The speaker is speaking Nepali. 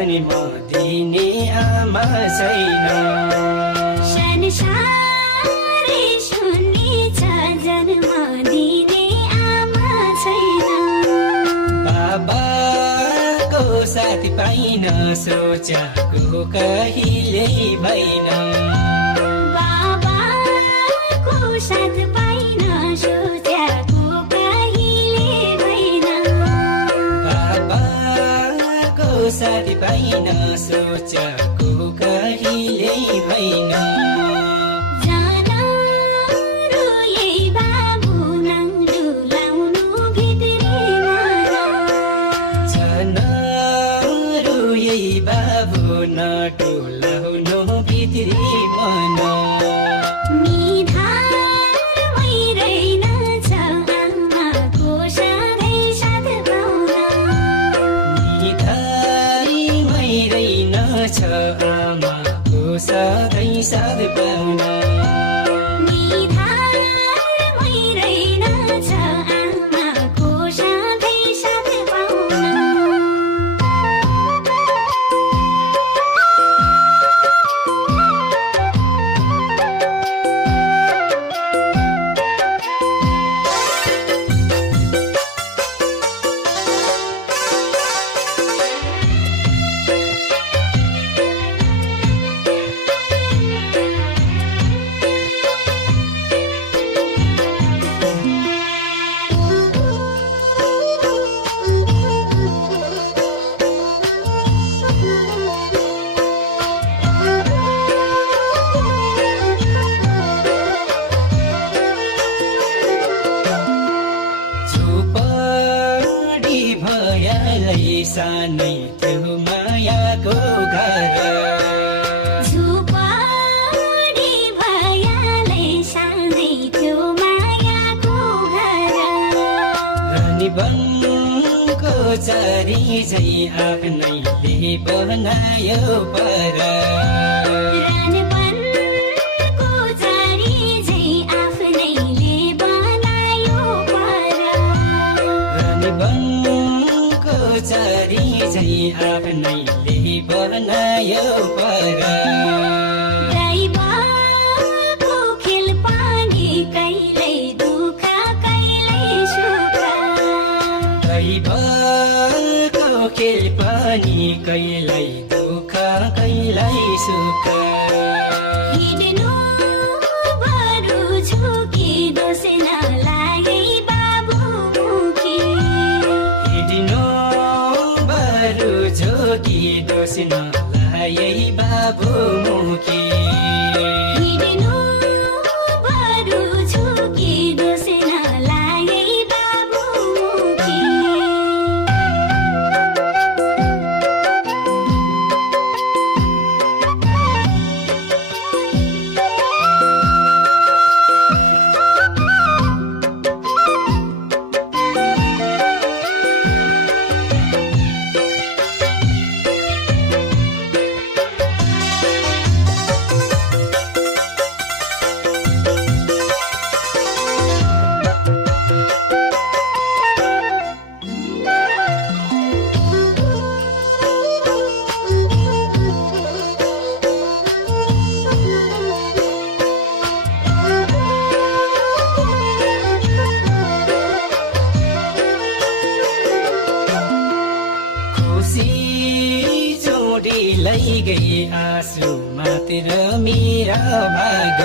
जन्म दिने आमा छैन। संसारै शून्य छ, जन्म दिने आमा छैन। बाबाको साथ पाइन सोचेको कहिल्यै भएन। बाबाको साथ पाइन सोचेको कहिले भएन। बाबाको साथ पाइन सोचेको कहिल्यै भएन। जानारो यही बाबु नङ्ग्लु लाउनु भित्री मन। जानारो यही बाबु नटुलाउनु भित्री मन। निधारमै रहेनछ आमाको सधैँ साथ पाउन। निधारमै रहेनछ आमाको सधैँ साथ पाउन। निधारमै रहेनछ आमाको सधैँ साथ पाउन। झुपडी भयालै सानै थियो मायाको घर। झुपडी भयालै सानै थियो मायाको घर। रानीवनको चरी झै आफ्नैले बनायो पर। रानीवनको चरी झै आफ्नैले बनायो पर। रानीवनको चरी झै आफ्नैले बनायो पर। दैवको खेल पानी कहिल्यै दुःख कहिल्यै सुख। दैवको खेल पनि कहिल्यै दुःख कहिल्यै सुख। हिँड्नु बरु झुकी दोष नलागे बाबु मुखी। हिँड्नु बरु झोकी दोष नलायै बाबु मुखी। हिँड्नु बरु झुकी दोष नलागे बाबु मुखी। खुसी जोडी लैगई आँसु मात्र मेरा भाग।